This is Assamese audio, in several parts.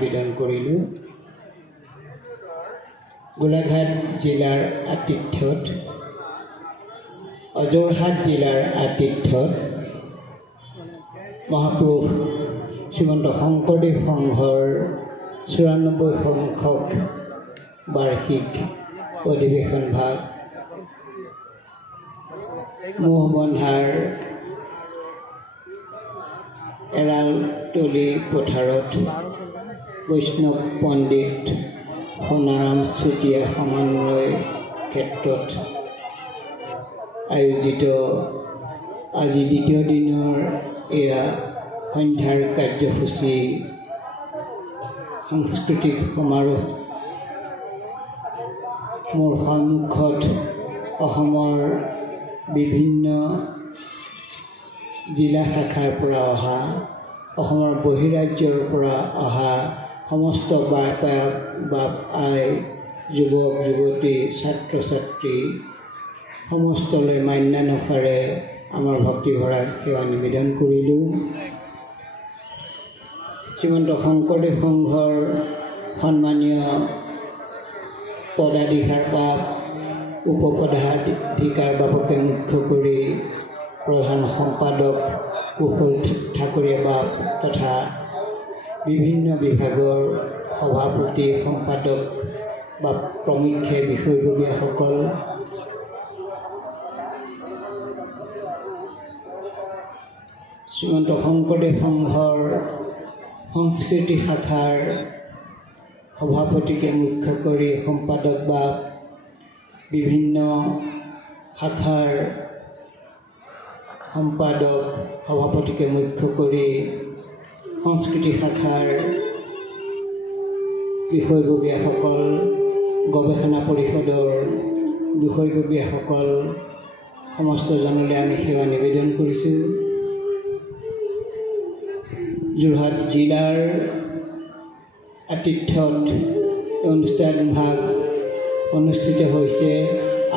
নিবেদন কৰিলোঁ। গোলাঘাট জিলাৰ আতিথ্যত যোৰহাট জিলাৰ আতিথ্যত মহাপুৰুষ শ্ৰীমন্ত শংকৰদেৱ সংঘৰ ৯৪ সংখ্যক বাৰ্ষিক অধিৱেশন ভাগ মহবন্ধাৰ এৰালতলী পথাৰত বৈষ্ণৱ পণ্ডিত সোণাৰাম চুতীয়া সমন্বয় ক্ষেত্ৰত আয়োজিত আজি দ্বিতীয় দিনৰ এয়া সন্ধ্যাৰ কাৰ্যসূচী সাংস্কৃতিক সমাৰোহ। মোৰ সন্মুখত অসমৰ বিভিন্ন জিলা শাখাৰ পৰা অহা, অসমৰ বহিৰাজ্যৰ পৰা অহা সমস্ত বাপ আই, যুৱক যুৱতী, ছাত্ৰ ছাত্ৰী সমস্তলৈ মান্যানুসাৰে আমাৰ ভক্তিভৰা সেৱা নিবেদন কৰিলোঁ। শ্ৰীমন্ত শংকৰদেৱ সংঘৰ সন্মানীয় পদাধিকাৰ বা উপপদাধিকাৰ বাবকে মুখ্য কৰি প্ৰধান সম্পাদক কুশল ঠাকুৰীয়া বাপ তথা বিভিন্ন বিভাগৰ সভাপতি সম্পাদক বা প্ৰমুখ্যে বিষয়ববীয়াসকল, শ্ৰীমন্ত শংকৰদেৱ সংঘৰ সংস্কৃতি শাখাৰ সভাপতিকে মুখ্য কৰি সম্পাদক বা বিভিন্ন শাখাৰ সম্পাদক সভাপতিকে মুখ্য কৰি সংস্কৃতি শাখাৰ বিষয়ববীয়াসকল, গৱেষণা পৰিষদৰ বিষয়ববীয়াসকল সমস্তজনলৈ আমি সেৱা নিবেদন কৰিছোঁ। যোৰহাট জিলাৰ আতিথ্যত অনুষ্ঠান ভাগ অনুষ্ঠিত হৈছে।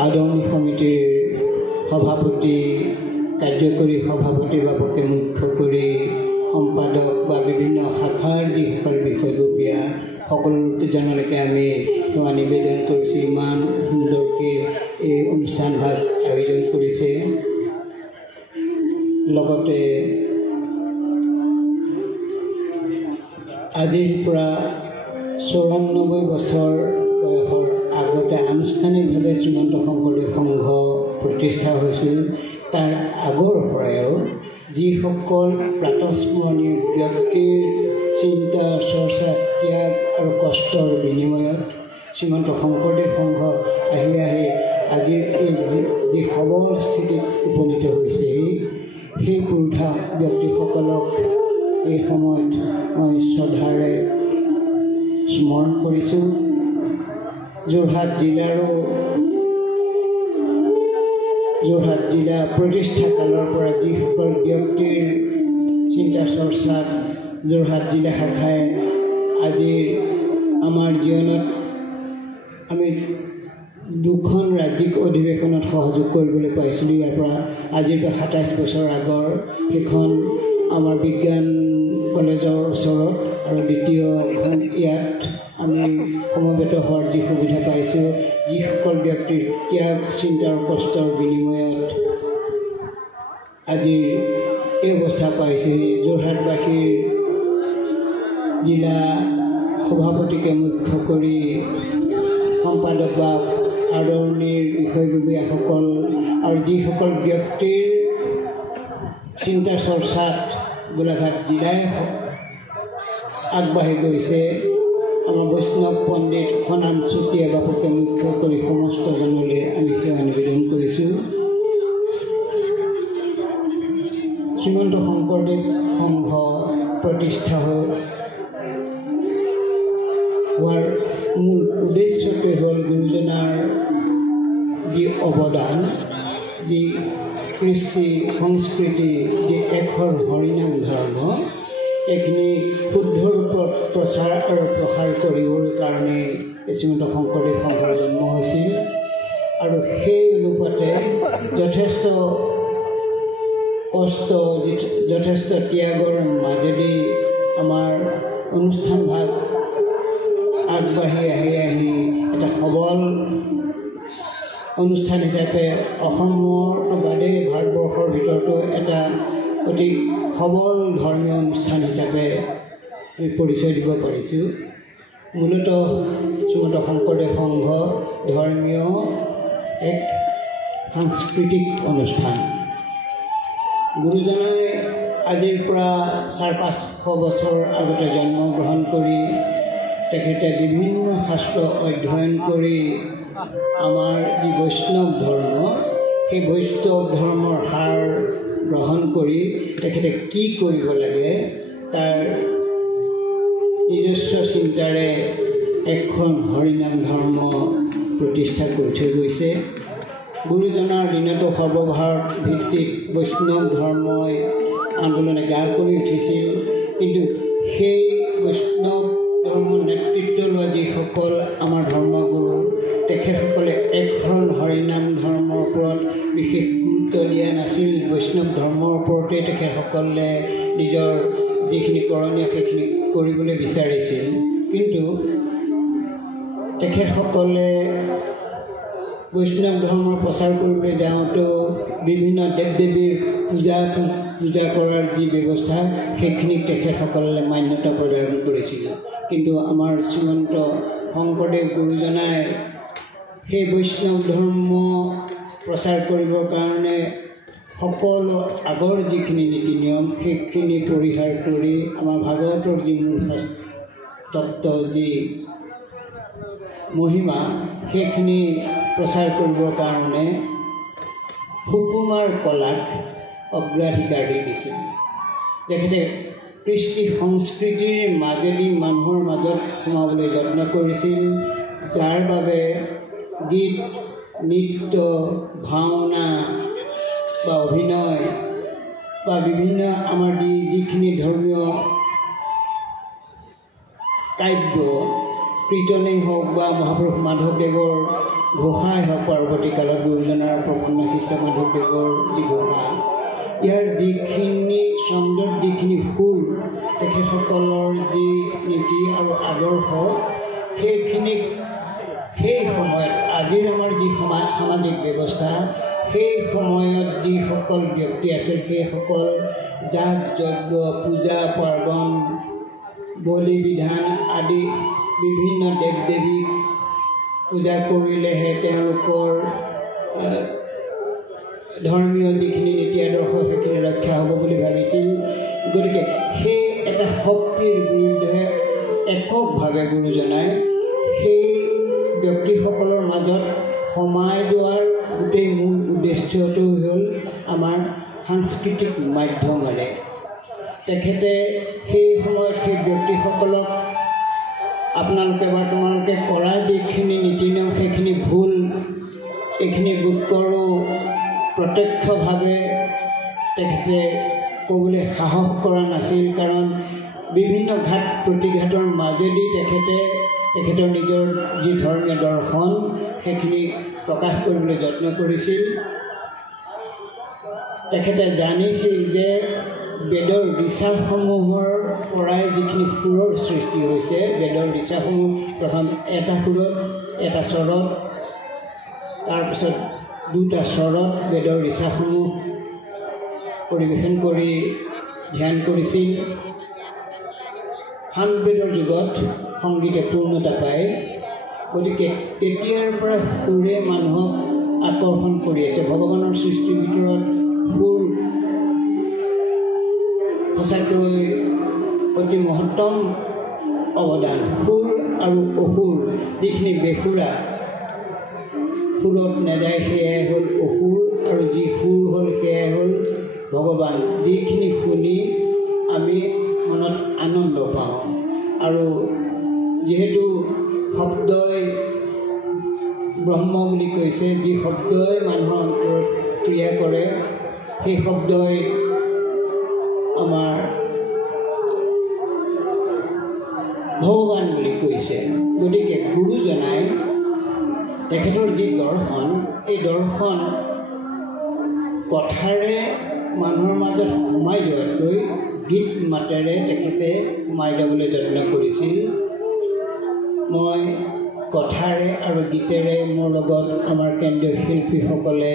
আদৰণি সমিতিৰ সভাপতি, কাৰ্যকৰী সভাপতি বাবকে মুখ্য কৰি সম্পাদক বা বিভিন্ন শাখাৰ যিসকল বিষয়ববীয়া সকলোজনলৈকে আমি সেৱা নিবেদন কৰিছোঁ। ইমান সুন্দৰকৈ এই অনুষ্ঠান ভাগ আয়োজন কৰিছে। লগতে আজিৰ পৰা ৯৪ বছৰ বয়সৰ আগতে আনুষ্ঠানিকভাৱে শ্ৰীমন্ত শংকৰদেৱ সংঘ প্ৰতিষ্ঠা হৈছিল। তাৰ আগৰ পৰাও যিসকল প্ৰাতঃস্মৰণীয় ব্যক্তিৰ চিন্তা, চৰ্চা, ত্যাগ আৰু কষ্টৰ বিনিময়ত শ্ৰীমন্ত শংকৰদেৱ সংঘ আহি আজিৰ এই যি সবল স্থিতিত উপনীত হৈছে, সেই পুৰুষা ব্যক্তিসকলক এই সময়ত মই শ্ৰদ্ধাৰে স্মৰণ কৰিছোঁ। যোৰহাট জিলা প্ৰতিষ্ঠা কালৰ পৰা যিসকল ব্যক্তিৰ চিন্তা চৰ্চাত যোৰহাট জিলা শাখাই আজিৰ আমাৰ জীৱনত আমি 2খন ৰাজ্যিক অধিৱেশনত সহযোগ কৰিবলৈ পাইছিলোঁ। ইয়াৰ পৰা আজিৰ পৰা 27 বছৰ আগৰ সেইখন আমাৰ বিজ্ঞান কলেজৰ ওচৰত আৰু দ্বিতীয়খন ইয়াত আমি সমবেত হোৱাৰ যি সুবিধা পাইছোঁ, যিসকল ব্যক্তিৰ ত্যাগ, চিন্তাৰ কষ্টৰ বিনিময়ত আজিৰ এই অৱস্থা পাইছে। যোৰহাটবাসীৰ জিলা সভাপতিকে মুখ্য কৰি সম্পাদক বা আদৰণিৰ বিষয়ববীয়াসকল আৰু যিসকল ব্যক্তিৰ চিন্তা চৰ্চাত গোলাঘাট জিলাই আগবাঢ়ি গৈছে, আমাৰ বৈষ্ণৱ পণ্ডিত সোণাৰাম চুতীয়া বাপকে মুখ্য কৰি সমস্তজনলৈ আমি সেৱা নিবেদন কৰিছোঁ। শ্ৰীমন্ত শংকৰদেৱ সংঘ প্ৰতিষ্ঠা হোৱাৰ মূল উদ্দেশ্যটোৱে হ'ল গুৰুজনাৰ যি অৱদান, যি কৃষ্টি সংস্কৃতি, যি এশৰ হৰিনাম ধৰ্ম, এইখিনি শুদ্ধ ৰূপত প্ৰচাৰ আৰু প্ৰসাৰ কৰিবৰ কাৰণে শ্ৰীমন্ত শংকৰদেৱ সংঘৰ জন্ম হৈছিল। আৰু সেই অনুপাতে যথেষ্ট কষ্ট, যথেষ্ট ত্যাগৰ মাজেদি আমাৰ অনুষ্ঠান ভাগ আগবাঢ়ি আহি এটা সবল অনুষ্ঠান হিচাপে অসমৰটো বাদেই ভাৰতবৰ্ষৰ ভিতৰতো এটা অতি সবল ধৰ্মীয় অনুষ্ঠান হিচাপে আমি পৰিচয় দিব পাৰিছোঁ। মূলতঃ শ্ৰীমন্ত শংকৰদেৱ সংঘ ধৰ্মীয় এক সাংস্কৃতিক অনুষ্ঠান। গুৰুজনাই আজিৰ পৰা 400-500 বছৰ আগতে জন্মগ্ৰহণ কৰি তেখেতে বিভিন্ন শাস্ত্ৰ অধ্যয়ন কৰি আমাৰ যি বৈষ্ণৱ ধৰ্ম সেই বৈষ্ণৱ ধৰ্মৰ সাৰ গ্ৰহণ কৰি তেখেতে কি কৰিব লাগে তাৰ নিজস্ব চিন্তাৰে এখন হৰিনাম ধৰ্ম প্ৰতিষ্ঠা কৰি থৈ গৈছে। গুৰুজনাৰ দিনতো সৰ্বভাৰত ভিত্তিক বৈষ্ণৱ ধৰ্মই আন্দোলনে গা কৰি উঠিছিল, কিন্তু সেই বৈষ্ণৱ ধৰ্ম নেতৃত্ব লোৱা যিসকল আমাৰ ধৰ্মগুৰু তেখেতসকলে এখন হৰিনাম ধৰ্মৰ ওপৰত বিশেষ গুৰুত্ব দিয়া নাছিল। বৈষ্ণৱ ধৰ্মৰ ওপৰতে তেখেতসকলে নিজৰ যিখিনি কৰণীয় সেইখিনি কৰিবলৈ বিচাৰিছিল, কিন্তু তেখেতসকলে বৈষ্ণৱ ধৰ্মৰ প্ৰচাৰ কৰিবলৈ যাওঁতেও বিভিন্ন দেৱ দেৱীৰ পূজা কৰাৰ যি ব্যৱস্থা সেইখিনিক তেখেতসকলে মান্যতা প্ৰদান কৰিছিল। কিন্তু আমাৰ শ্ৰীমন্ত শংকৰদেৱ গুৰুজনাই সেই বৈষ্ণৱ ধৰ্ম প্ৰচাৰ কৰিবৰ কাৰণে সকলো আগৰ যিখিনি নীতি নিয়ম সেইখিনি পৰিহাৰ কৰি আমাৰ ভাগৱতৰ যি মূল তত্ত্ব যি মহিমা সেইখিনি প্ৰচাৰ কৰিবৰ কাৰণে সুকুমাৰ কলাক অগ্ৰাধিকাৰ দি দিছিল। তেখেতে কৃষ্টি সংস্কৃতিৰ মাজেদি মানুহৰ মাজত সোমাবলৈ যত্ন কৰিছিল, যাৰ বাবে গীত, নৃত্য, ভাওনা বা অভিনয় বা বিভিন্ন আমাৰ যিখিনি ধৰ্মীয় কাব্য কীৰ্তনেই হওক বা মহাপুৰুষ মাধৱদেৱৰ ঘোষাই হওক, পৰৱৰ্তী কালত গুৰুজনাৰ প্ৰপন্ন শিষ্য মাধৱদেৱৰ যি ঘোষা, ইয়াৰ যিখিনি ছন্দত যিখিনি সুৰ তেখেতসকলৰ যি নীতি আৰু আদৰ্শ সেইখিনিক সেই সময়ত আজিৰ আমাৰ যি সামাজিক ব্যৱস্থা সেই সময়ত যিসকল ব্যক্তি আছিল সেইসকল যাগ যজ্ঞ পূজা পাৰ্বণ বলি বিধান আদি বিভিন্ন দেৱ দেৱীক পূজা কৰিলেহে তেওঁলোকৰ ধৰ্মীয় যিখিনি নীতি আদৰ্শ সেইখিনি ৰক্ষা হ'ব বুলি ভাবিছিল। গতিকে সেই এটা শক্তিৰ বিৰুদ্ধে এককভাৱে গুৰুজনাই সেই ব্যক্তিসকলৰ মাজত সোমাই যোৱাৰ গোটেই মূল উদ্দেশ্যটো হ'ল আমাৰ সাংস্কৃতিক মাধ্যমেৰে। তেখেতে সেই সময়ত সেই ব্যক্তিসকলক আপোনালোকে বা তোমালোকে কৰা যিখিনি নীতি নিয়ম সেইখিনি ভুল, এইখিনি বোধ কৰোঁ প্ৰত্যক্ষভাৱে তেখেতে ক'বলৈ সাহস কৰা নাছিল, কাৰণ বিভিন্ন ঘাত প্ৰতিঘাতৰ মাজেদি তেখেতৰ নিজৰ যি ধৰ্মীয় দৰ্শন সেইখিনি প্ৰকাশ কৰিবলৈ যত্ন কৰিছিল। তেখেতে জানিছিল যে বেদৰ ঋচাসমূহৰ পৰাই যিখিনি সুৰৰ সৃষ্টি হৈছে, বেদৰ ঋচাসমূহ প্ৰথম এটা সুৰত এটা স্বৰত, তাৰপিছত দুটা স্বৰত বেদৰ ঋচাসমূহ পৰিৱেশন কৰি ধ্যান কৰিছিল। সামবেদৰ যুগত সংগীতে পূৰ্ণতা পায়, গতিকে তেতিয়াৰ পৰা সুৰে মানুহক আকৰ্ষণ কৰি আছে। ভগৱানৰ সৃষ্টিৰ ভিতৰত সুৰ সঁচাকৈ অতি মহত্তম অৱদান। সুৰ আৰু অসুৰ যিখিনি বেসুৰা, সুৰত নেযায় সেয়াই হ'ল অসুৰ, আৰু যি সুৰ হ'ল সেয়াই হ'ল ভগৱান, যিখিনি শুনি আমি মনত আনন্দ পাওঁ। আৰু যিহেতু শব্দই ব্ৰহ্ম বুলি কৈছে, যি শব্দই মানুহৰ অন্তৰত ক্ৰিয়া কৰে সেই শব্দই আমাৰ ভগৱান বুলি কৈছে। গতিকে গুৰুজনাই তেখেতৰ যি দৰ্শন, এই দৰ্শন কথাৰে মানুহৰ মাজত সোমাই যোৱাতকৈ গীত মাতেৰে তেখেতে সোমাই যাবলৈ যত্ন কৰিছিল। মই কথাৰে আৰু গীতেৰে মোৰ লগত আমাৰ কেন্দ্ৰীয় শিল্পীসকলে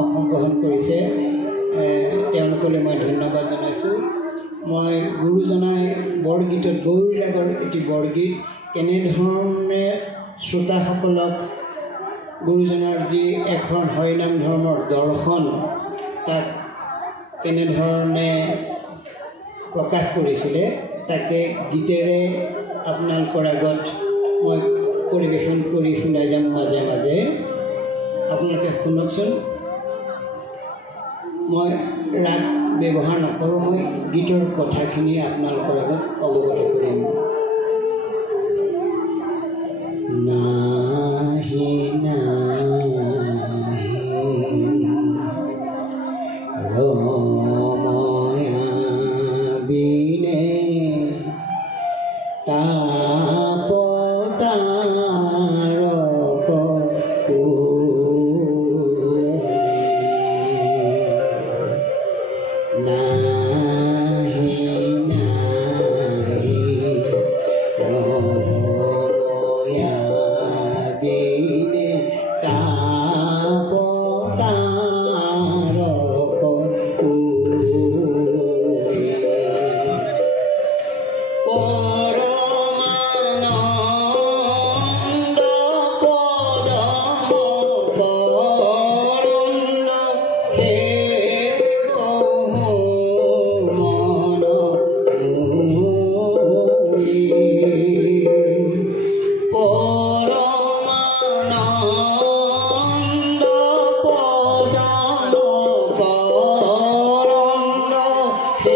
অংশগ্ৰহণ কৰিছে, তেওঁলোকলৈ মই ধন্যবাদ জনাইছোঁ। মই গুৰুজনাই বৰগীতত গৌৰী ৰাগৰ এটি বৰগীত কেনেধৰণে শ্ৰোতাসকলক গুৰুজনাৰ যি এখন হৰিনাম ধৰ্মৰ দৰ্শন তাক কেনেধৰণে প্ৰকাশ কৰিছিলে তাকে গীতেৰে আপোনালোকৰ আগত মই পৰিৱেশন কৰি শুনাই যাম মাজে মাজে। আপোনালোকে শুনকচোন। মই ৰাগ ব্যৱহাৰ নকৰোঁ, মই গীতৰ কথাখিনি আপোনালোকৰ আগত অৱগত কৰিম। নাহি নাহি ৰময়া বিনে তাপতাৰক নাহি নাহি ৰময়া বিনে তাপতাৰক পৰমানন্দ পদম কৰণ্ড হে মন পৰমানন্দ পদম কৰণ্ড হে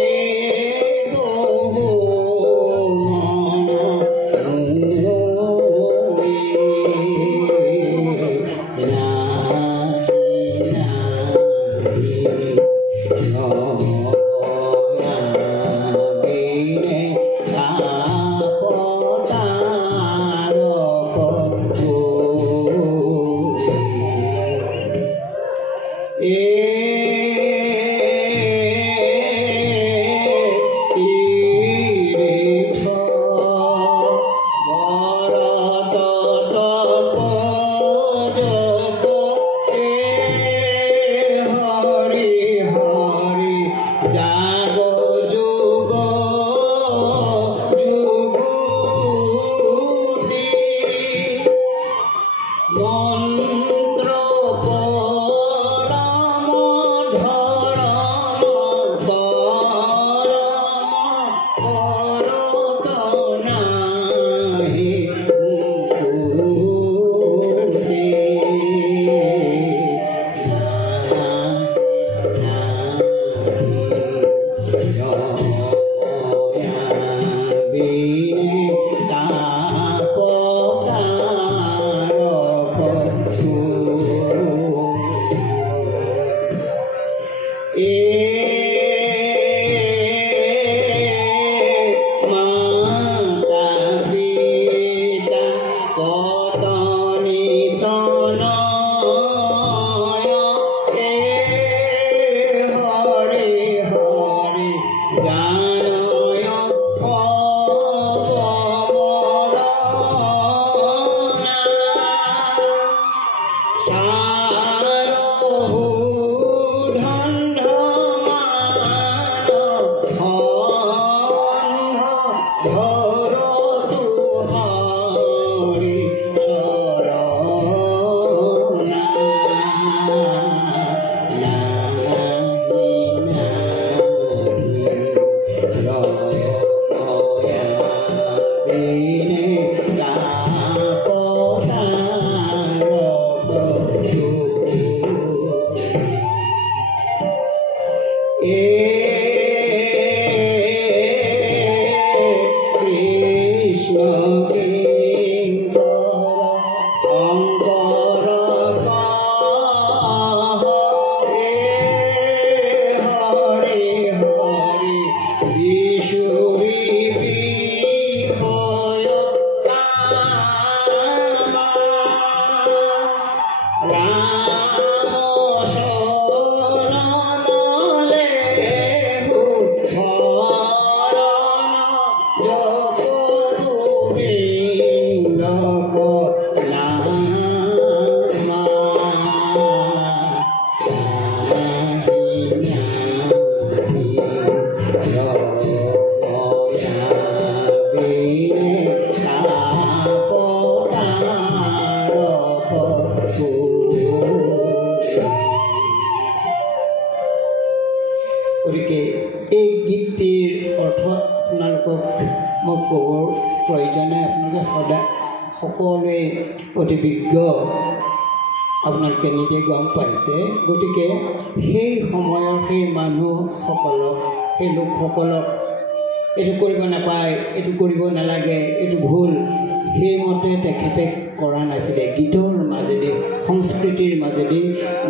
Hey গতিকে এই গীতটিৰ অৰ্থ আপোনালোকক মই ক'বৰ প্ৰয়োজনে আপোনালোকে সদায় সকলোৱে অতি বিজ্ঞ আপোনালোকে নিজে গম পাইছে। গতিকে সেই সময়ৰ সেই মানুহসকলক সেই লোকসকলক এইটো কৰিব নাপায়, এইটো কৰিব নালাগে, এইটো ভুল, সেইমতে তেখেতে কৰা নাছিলে। গীতৰ মাজেদি সংস্কৃতিৰ মাজেদি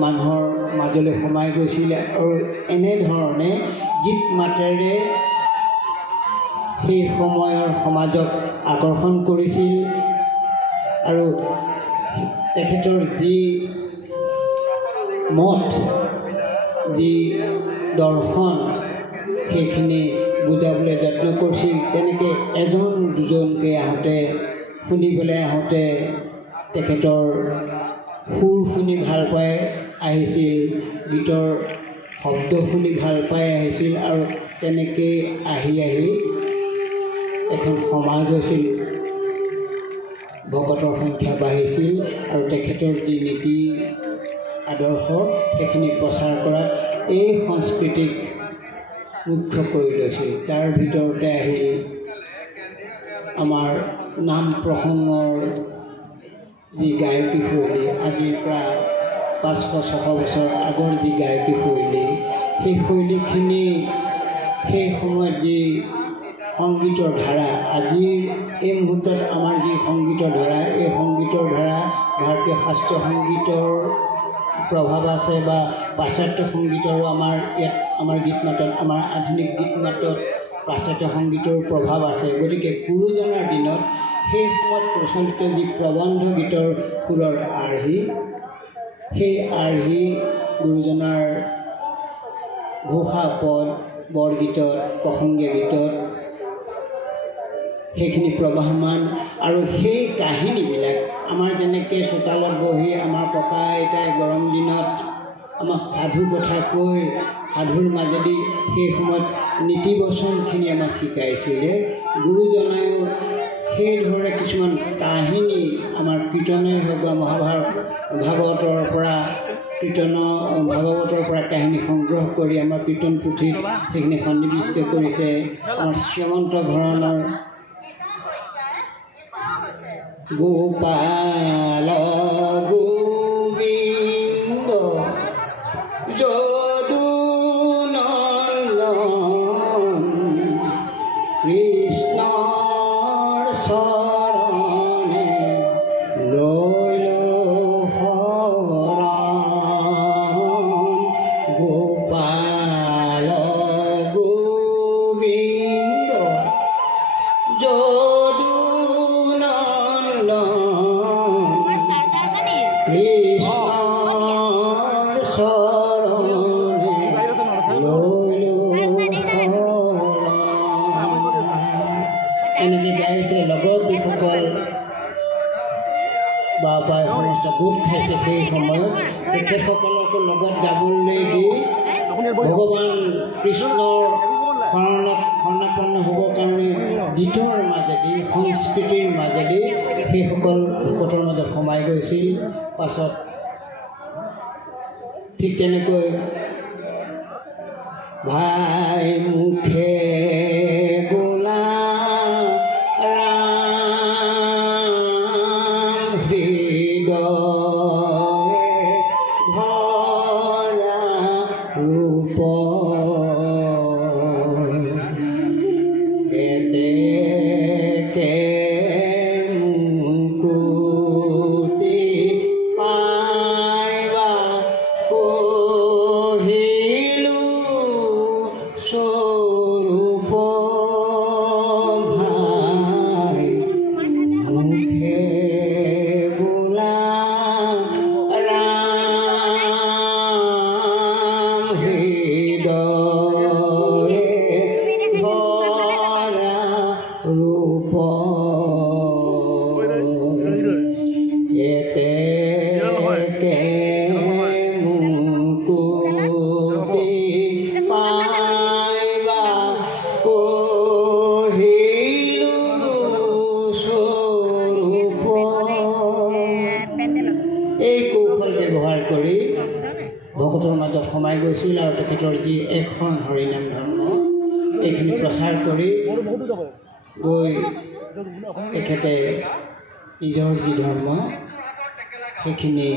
মানুহৰ মাজলৈ সোমাই গৈছিলে আৰু এনেধৰণে গীত মাতেৰে সেই সময়ৰ সমাজক আকৰ্ষণ কৰিছিল আৰু তেখেতৰ যি মত যি দৰ্শন সেইখিনি বুজাবলৈ যত্ন কৰিছিল। তেনেকৈ এজন দুজনকৈ আহোঁতে শুনিবলৈ আহোঁতে তেখেতৰ সুৰ শুনি ভাল পাই আহিছিল, গীতৰ শব্দ শুনি ভাল পাই আহিছিল আৰু তেনেকৈ আহি আহি এখন সমাজ হৈছিল, ভকতৰ সংখ্যা বাঢ়িছিল আৰু তেখেতৰ যি নীতি আদৰ্শ সেইখিনি প্ৰচাৰ কৰাত এই সংস্কৃতিক মুখ্য কৰি লৈছিল। তাৰ ভিতৰতে আহিল আমাৰ নাম প্ৰসংগৰ যি গায়কী শৈলী, আজিৰ প্ৰায় 500-600 বছৰ আগৰ যি গায়কী শৈলী, সেই শৈলীখিনি সেই সময়ত যি সংগীতৰ ধাৰা, আজিৰ এই মুহূৰ্তত আমাৰ যি সংগীতৰ ধাৰা, এই সংগীতৰ ধাৰা ভাৰতীয় শাস্ত্ৰীয় সংগীতৰ প্ৰভাৱ আছে বা পাশ্চাত্য সংগীতৰো আমাৰ ইয়াত আমাৰ গীত মাতত, আমাৰ আধুনিক গীত মাতত পাশ্চাত্য সংগীতৰ প্ৰভাৱ আছে। গতিকে গুৰুজনাৰ দিনত সেই সময়ত প্ৰচলিত যি প্ৰবন্ধ গীতৰ সুৰৰ আৰ্হি, সেই আৰ্হি গুৰুজনাৰ ঘোষা পদ বৰগীতত, প্ৰসংগীয়া গীতত সেইখিনি প্ৰবাহমান। আৰু সেই কাহিনীবিলাক আমাৰ যেনেকৈ চোতালত বহি আমাৰ ককা আইতাই গৰম দিনত আমাক সাধু কথা কৈ সাধুৰ মাজেদি সেই সময়ত নীতি বচনখিনি আমাক শিকাইছিলে, গুৰুজনায়ো সেইধৰণে কিছুমান কাহিনী আমাৰ কীৰ্তনেই হওক বা ভাগৱতৰ পৰা কাহিনী সংগ্ৰহ কৰি আমাৰ কীৰ্তন পুথিত সেইখিনি সন্নিৱিষ্ট কৰিছে। আমাৰ শ্ৰীমন্ত ঘৰণৰ গোপাল গোবিন্দ যদুনন্দন কৃষ্ণৰ চৰণে লৈ শৰণ, গোপাল গোবিন্দ এনেকৈ গাইছে। লগত যিসকল বা সমস্ত গোট খাইছে সেই সময়ত তেখেতসকলকো লগত গাবলৈ দি ভগৱান কৃষ্ণৰ শৰণাপন্ন হ'বৰ কাৰণে গীতৰ মাজেদি সংস্কৃতিৰ মাজেদি সেইসকল ভকতৰ মাজত সোমাই গৈছিল। পাছত ঠিক তেনেকৈ ভাই মুখে বোলা ৰাম হৃদয়ে ভৰা ৰূপ এতেকে মুকুতি পাইবা কহিলো স্বৰূপ এই কৌশল ব্যৱহাৰ কৰি ভকতৰ মাজত সোমাই গৈছিল আৰু তেখেতৰ যি এখন হৰিনাম ধৰ্ম এইখিনি প্ৰচাৰ কৰি গৈ তেখেতে নিজৰ যি ধৰ্ম সেইখিনি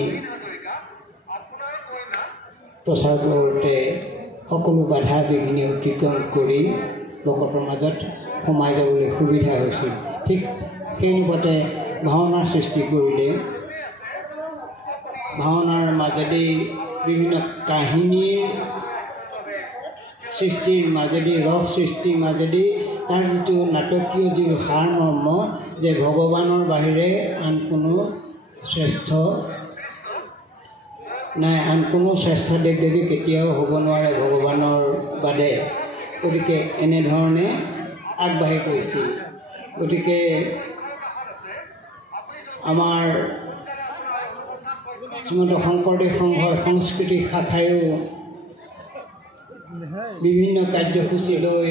প্ৰচাৰ কৰোঁতে সকলো বাধা বিঘিনি অতিক্ৰম কৰি ভকতৰ মাজত সোমাই যাবলৈ সুবিধা হৈছিল। ঠিক সেই অনুপাতে ভাওনাৰ সৃষ্টি কৰিলে ভাওনাৰ মাজেদি বিভিন্ন কাহিনীৰ সৃষ্টিৰ মাজেদি ৰস সৃষ্টিৰ মাজেদি তাৰ যিটো নাটকীয় যি সাৰমৰ্ম যে ভগৱানৰ বাহিৰে আন কোনো শ্ৰেষ্ঠ নাই, আন কোনো শ্ৰেষ্ঠ দেৱ দেৱী কেতিয়াও হ'ব নোৱাৰে ভগৱানৰ বাদে। গতিকে এনেধৰণে আগবাঢ়ি গৈছিল। গতিকে আমাৰ শ্ৰীমন্ত শংকৰদেৱ সংঘৰ সাংস্কৃতিক শাখায়ো বিভিন্ন কাৰ্যসূচী লৈ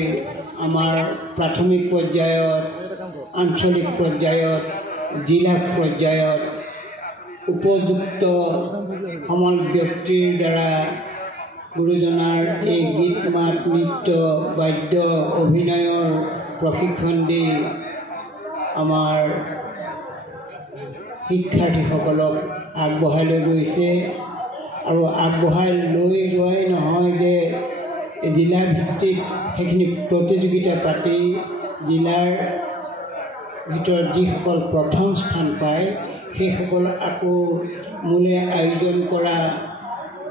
আমাৰ প্ৰাথমিক পৰ্যায়ত, আঞ্চলিক পৰ্যায়ত, জিলা পৰ্যায়ত উপযুক্ত সমল ব্যক্তিৰ দ্বাৰা গুৰুজনাৰ এই গীত মাত নৃত্য বাদ্য অভিনয়ৰ প্ৰশিক্ষণ দি আমাৰ শিক্ষাৰ্থীসকলক আগবঢ়াই লৈ গৈছে। আৰু আগবঢ়াই লৈ যোৱাই নহয় যে জিলা ভিত্তিত সেইখিনি প্ৰতিযোগিতা পাতি জিলাৰ ভিতৰত যিসকল প্ৰথম স্থান পায় সেইসকল আকৌ মূলে আয়োজন কৰা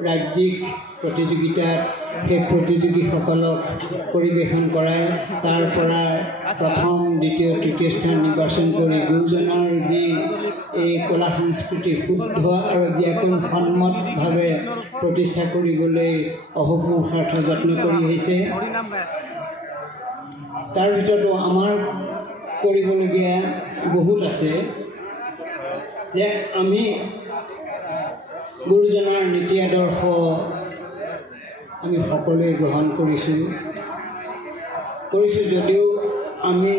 ৰাজ্যিক প্ৰতিযোগিতাত সেই প্ৰতিযোগীসকলক পৰিৱেশন কৰাই তাৰ পৰা প্ৰথম দ্বিতীয় তৃতীয় স্থান নিৰ্বাচন কৰি গুৰুজনাৰ যি এই কলা সংস্কৃতি শুদ্ধ আৰু ব্যাকৰণসন্মতভাৱে প্ৰতিষ্ঠা কৰিবলৈ অহোপুৰুষাৰ্থ যত্ন কৰি আহিছে। তাৰ ভিতৰতো আমাৰ কৰিবলগীয়া বহুত আছে যে আমি গুৰুজনাৰ নীতি আদৰ্শ আমি সকলোৱে গ্ৰহণ কৰিছোঁ যদিও আমি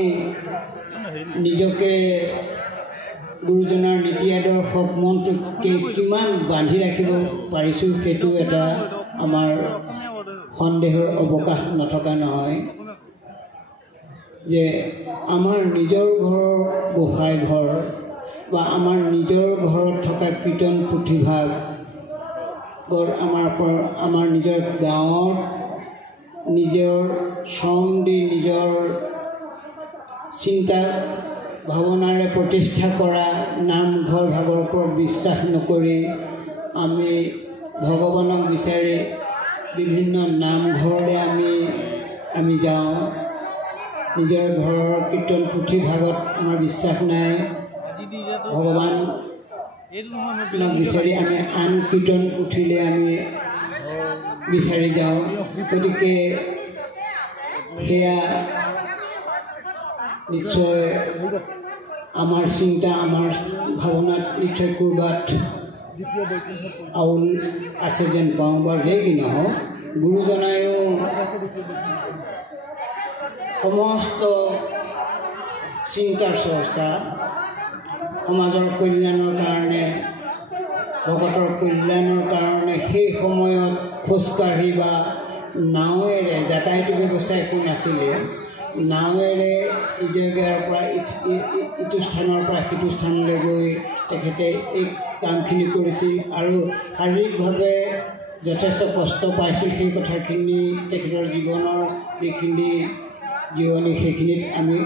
নিজকে গুৰুজনাৰ নীতি আদৰ্শক মনটোকে কিমান বান্ধি ৰাখিব পাৰিছোঁ সেইটো এটা আমাৰ সন্দেহৰ অৱকাশ নথকা নহয়। যে আমাৰ নিজৰ ঘৰৰ গোসাঁই ঘৰ বা আমাৰ নিজৰ ঘৰত থকা কীৰ্তন পুথিভাগ আমাৰ নিজৰ গাঁৱত নিজৰ শ্ৰম দি নিজৰ চিন্তা ভাৱনাৰে প্ৰতিষ্ঠা কৰা নামঘৰ ভাগৰ ওপৰত বিশ্বাস নকৰি আমি ভগৱানক বিচাৰি বিভিন্ন নামঘৰলৈ আমি যাওঁ। নিজৰ ঘৰৰ কীৰ্তন পুথিভাগত আমাৰ বিশ্বাস নাই। ভগৱানক বিচাৰি আমি আন কীৰ্তন পুথিলৈ আমি বিচাৰি যাওঁ। গতিকে সেয়া নিশ্চয় আমাৰ চিন্তা আমাৰ ভাৱনাত নিশ্চয় ক'ৰবাত আউল আছে যেন পাওঁ। বাৰু যে কি নহওক গুৰুজনায়ো সমস্ত চিন্তাৰ চৰ্চা সমাজৰ কল্যাণৰ কাৰণে ভকতৰ কল্যাণৰ কাৰণে সেই সময়ত খোজকাঢ়ি বা নাৱেৰে যাতায়াত ব্যৱস্থা একো নাছিলে, নাৱেৰে ইজেগাৰ পৰা ইটো স্থানৰ পৰা সিটো স্থানলৈ গৈ তেখেতে এই কামখিনি কৰিছিল আৰু শাৰীৰিকভাৱে যথেষ্ট কষ্ট পাইছিল। সেই কথাখিনি তেখেতৰ জীৱনৰ যিখিনি জীৱনী সেইখিনিত আমি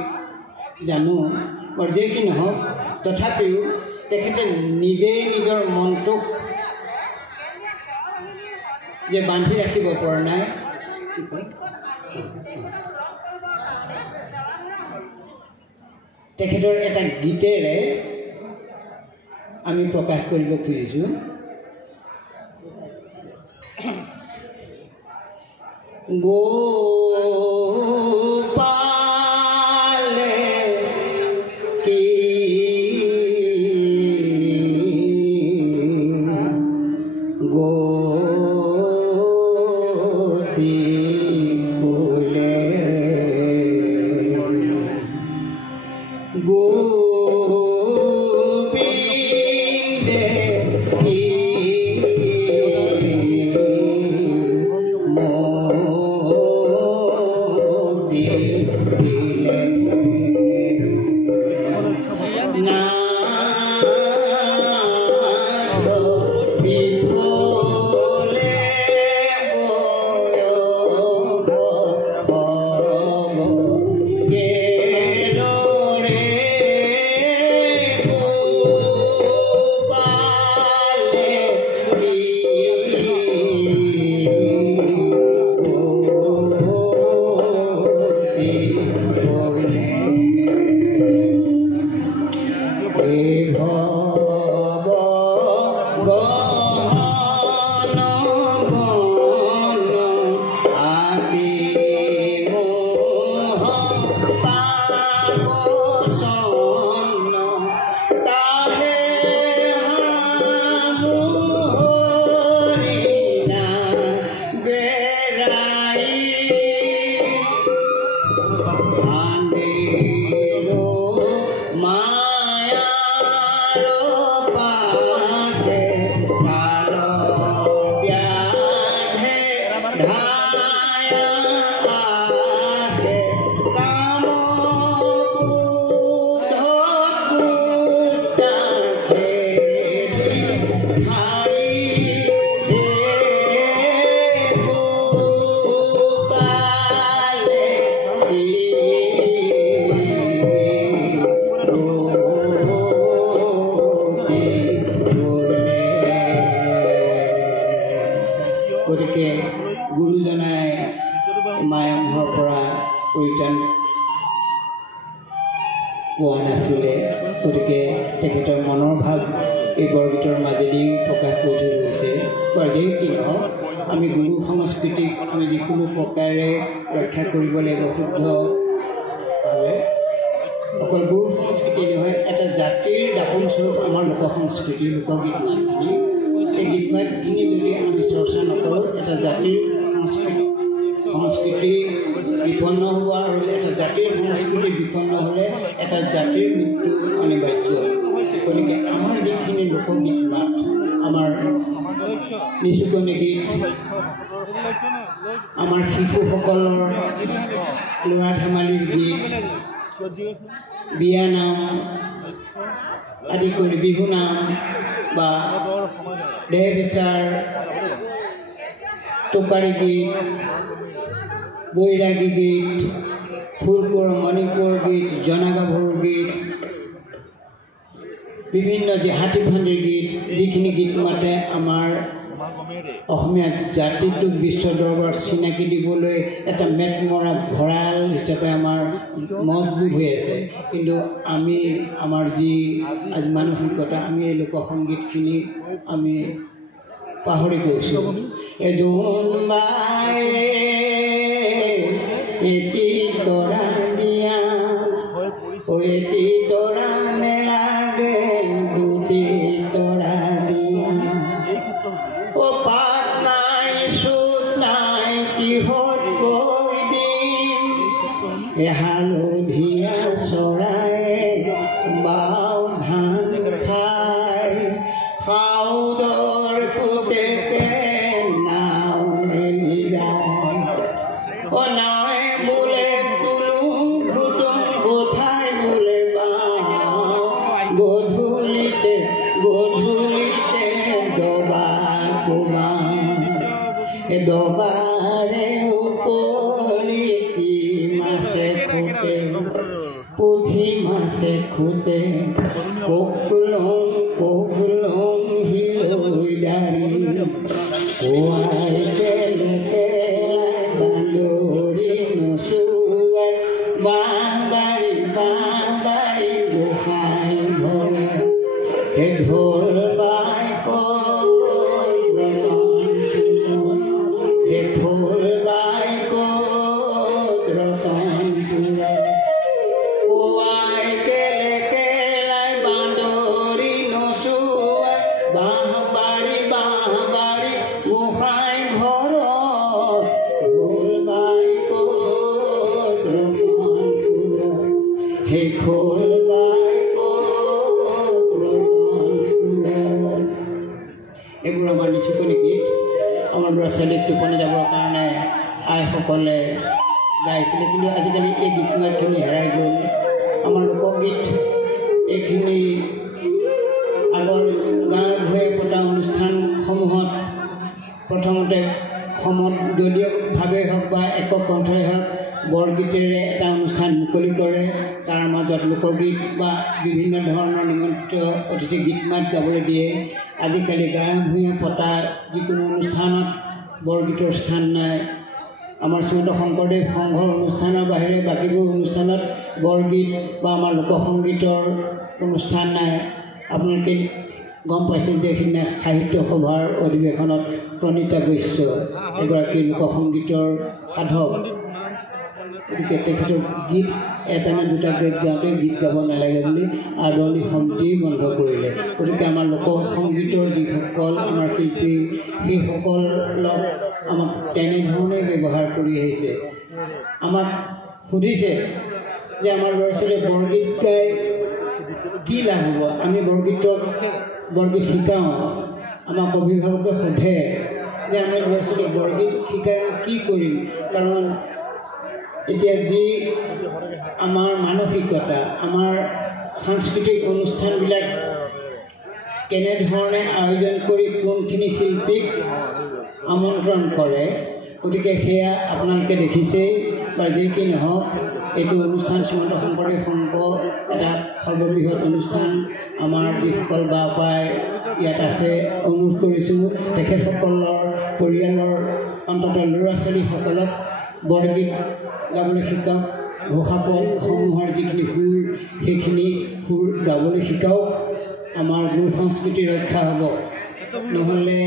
জানো। বাৰু যে কি নহওক তথাপিও তেখেতে নিজেই নিজৰ মনটোক যে বান্ধি ৰাখিব পৰা নাই, তেখেতৰ এটা গীতেৰে আমি প্ৰকাশ কৰিব খুজিছোঁ। গোপালে কি গতি কোলে গোবিন্দে কি গতিকে গুৰুজনাই মায়ামোহৰ পৰা পৰিত্ৰাণ পোৱা নাছিলে। গতিকে তেখেতৰ মনৰ ভাৱ এই বৰগীতৰ মাজেদি প্ৰকাশ কৰি থৈ গৈছে। বাৰু কি নহওক, আমি গুৰু সংস্কৃতিক আমি যিকোনো প্ৰকাৰে ৰক্ষা কৰিব লাগিব শুদ্ধভাৱে। অকল গুৰু সংস্কৃতি নহয়, এটা জাতিৰ দাপোণ স্বৰূপ আমাৰ লোক সংস্কৃতি, লোকগীত মাতখিনি। এই গীত মাতখিনি যদি আমি চৰ্চা নকৰোঁ, এটা জাতিৰ সংস্কৃতি বিপন্ন হ'ব, আৰু এটা জাতিৰ সংস্কৃতি বিপন্ন হ'লে এটা জাতিৰ মৃত্যু অনিবাৰ্য। গতিকে আমাৰ যিখিনি লোকগীত মাত, আমাৰ নিচুকনি গীত, আমাৰ শিশুসকলৰ ল'ৰা ধেমালিৰ গীত, বিয়ানাম আদি কৰি বিহুনাম বা দেহ বিচাৰ, টোকাৰী গীত, বৈৰাগী গীত, ফুলকোঁৱৰ মণিপুৰ গীত, জনাগাভৰু গীত, বিভিন্ন হাতীফান্দীৰ গীত, যিখিনি গীত মাতে আমাৰ অসমীয়া জাতিটোক বিশ্ব দৰবাৰত চিনাকি দিবলৈ এটা মেটমৰা ভঁৰাল হিচাপে আমাৰ মজবুত হৈ আছে। কিন্তু আমি আমাৰ যি আজি মানসিকতা, আমি এই লোকসংগীতখিনি আমি পাহৰি গৈছোঁ। এজন বায়ে এটি তৰা দিয়া, এটি তৰা নেলাগে দুটি তৰা দিয়া। অ পাত নাই চুত নাই কিহত কৈ দিম, হালধীয়া চৰায়ে বাও ধান খাই, সাউদৰ পুতেকে নাও মেলি যায়। অ নাৱে বোলে তুলুং ঘুটুং গোঠাই বোলে বাওঁ, গধূলিতে গধূলিতে ডবা কোবাওঁ। ডবাৰে উপৰি কি মাছে খুটে, পুঠি মাছে খুটে, ককুলং ককুলং হিলৈ ডাৰি, কোৱাই কেলে কেলাই বান্দৰি নচুৱাই, বাঁহবাৰী বাঁহবাৰী গোসাঁই ঘৰ। হে ঢোল বাই কৈ ৰতন ফুল, হে ঢোল বাই ক'ত ৰতন ফুল, কোৱাই কেলে কেলাই বান্দৰি নচুৱাই, বাঁহবাৰী বাঁহবাৰী গোসাঁই ঘৰ। ঢোল বাই ক'ত ৰতন ফুল, হে খোল বাই ক'ত ৰতন ফুল। এইবোৰ আমাৰ নিচুকনি গীত। আমাৰ ল'ৰা ছোৱালীক টোপনি যাবৰ কাৰণে আইসকলে গাইছিলে, কিন্তু আজিকালি এই গীত মাতখিনি হেৰাই গ'ল। আমাৰ লোকগীত এইখিনি আগৰ গাঁৱে ভূঞে পতা অনুষ্ঠানসমূহত প্ৰথমতে দলীয়ভাৱে হওক বা একক কণ্ঠই হওক বৰগীতেৰে এটা অনুষ্ঠান মুকলি কৰে। তাৰ মাজত লোকগীত বা বিভিন্ন ধৰণৰ নিমন্ত্ৰিত অতিথি গীত মাত গাবলৈ দিয়ে। আজিকালি গাঁৱে ভূঞে পতা যিকোনো অনুষ্ঠানত বৰগীতৰ স্থান নাই। আমাৰ শ্ৰীমন্ত শংকৰদেৱ সংঘৰ অনুষ্ঠানৰ বাহিৰে বাকীবোৰ অনুষ্ঠানত বৰগীত বা আমাৰ লোকসংগীতৰ অনুষ্ঠান নাই আপোনালোকে গম পাইছে যে সিদিনা সাহিত্য সভাৰ অধিৱেশনত প্ৰণীতা বৈশ্য এগৰাকী লোকসংগীতৰ সাধক গতিকে তেখেতৰ গীত এটা নে দুটা গীত গাওঁতে গীত গাব নালাগে বুলি আদৰণি সমিতি বন্ধ কৰিলে গতিকে আমাৰ লোকসংগীতৰ যিসকল আমাৰ শিল্পী সেইসকলক আমাক তেনেধৰণে ব্যৱহাৰ কৰি আহিছে আমাক সুধিছে যে আমাৰ ল'ৰা ছোৱালীয়ে বৰগীত গাই কি লাভ হ'ব আমি বৰগীত শিকাওঁ আমাক অভিভাৱকে সোধে যে আমি ল'ৰা ছোৱালীক বৰগীত শিকাই কি কৰিম কাৰণ এতিয়া যি আমাৰ মানসিকতা আমাৰ সাংস্কৃতিক অনুষ্ঠানবিলাক কেনেধৰণে আয়োজন কৰি কোনখিনি শিল্পীক আমন্ত্ৰণ কৰে গতিকে সেয়া আপোনালোকে দেখিছেই বা যি কি নহওক এইটো অনুষ্ঠান শ্ৰীমন্ত শংকৰদেৱ সংঘ এটা সৰ্ববৃহৎ অনুষ্ঠান আমাৰ যিসকল বা পাই ইয়াত আছে অনুৰোধ কৰিছোঁ তেখেতসকলৰ পৰিয়ালৰ অন্ততঃ ল'ৰা ছোৱালীসকলক বৰগীত গাবলৈ শিকাওক ঘোষাপদসমূহৰ যিখিনি সুৰ সেইখিনি সুৰ গাবলৈ শিকাওক আমাৰ মূল সংস্কৃতি ৰক্ষা হ'ব নহ'লে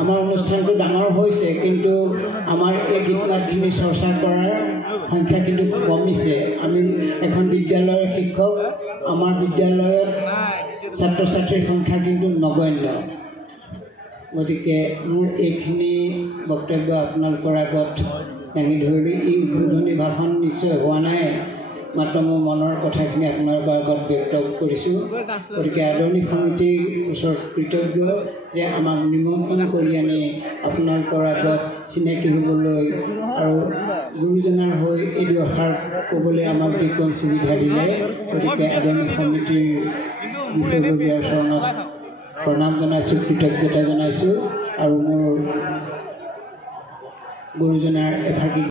আমাৰ অনুষ্ঠানটো ডাঙৰ হৈছে কিন্তু আমাৰ এই গীত মাতখিনি চৰ্চা কৰাৰ সংখ্যা কিন্তু কমিছে আমি এখন বিদ্যালয়ৰ শিক্ষক আমাৰ বিদ্যালয়ত ছাত্ৰ ছাত্ৰীৰ সংখ্যা কিন্তু নগণ্য গতিকে মোৰ এইখিনি বক্তব্য আপোনালোকৰ আগত দাঙি ধৰিলোঁ এই উদ্বোধনী ভাষণ নিশ্চয় হোৱা নাই মাত্ৰ মোৰ মনৰ কথাখিনি আপোনালোকৰ আগত ব্যক্ত কৰিছোঁ গতিকে আদৰণি সমিতিৰ ওচৰত কৃতজ্ঞ যে আমাক নিমন্ত্ৰণ কৰি আনি আপোনালোকৰ আগত চিনাকি হ'বলৈ আৰু গুৰুজনাৰ হৈ এই দুআষাৰ ক'বলৈ আমাক যিকণ সুবিধা দিলে গতিকে আদৰণি সমিতিৰ বিষয়ববীয়াৰ চৰণত প্ৰণাম জনাইছোঁ কৃতজ্ঞতা জনাইছোঁ আৰু মোৰ গুৰুজনাৰ এভাগী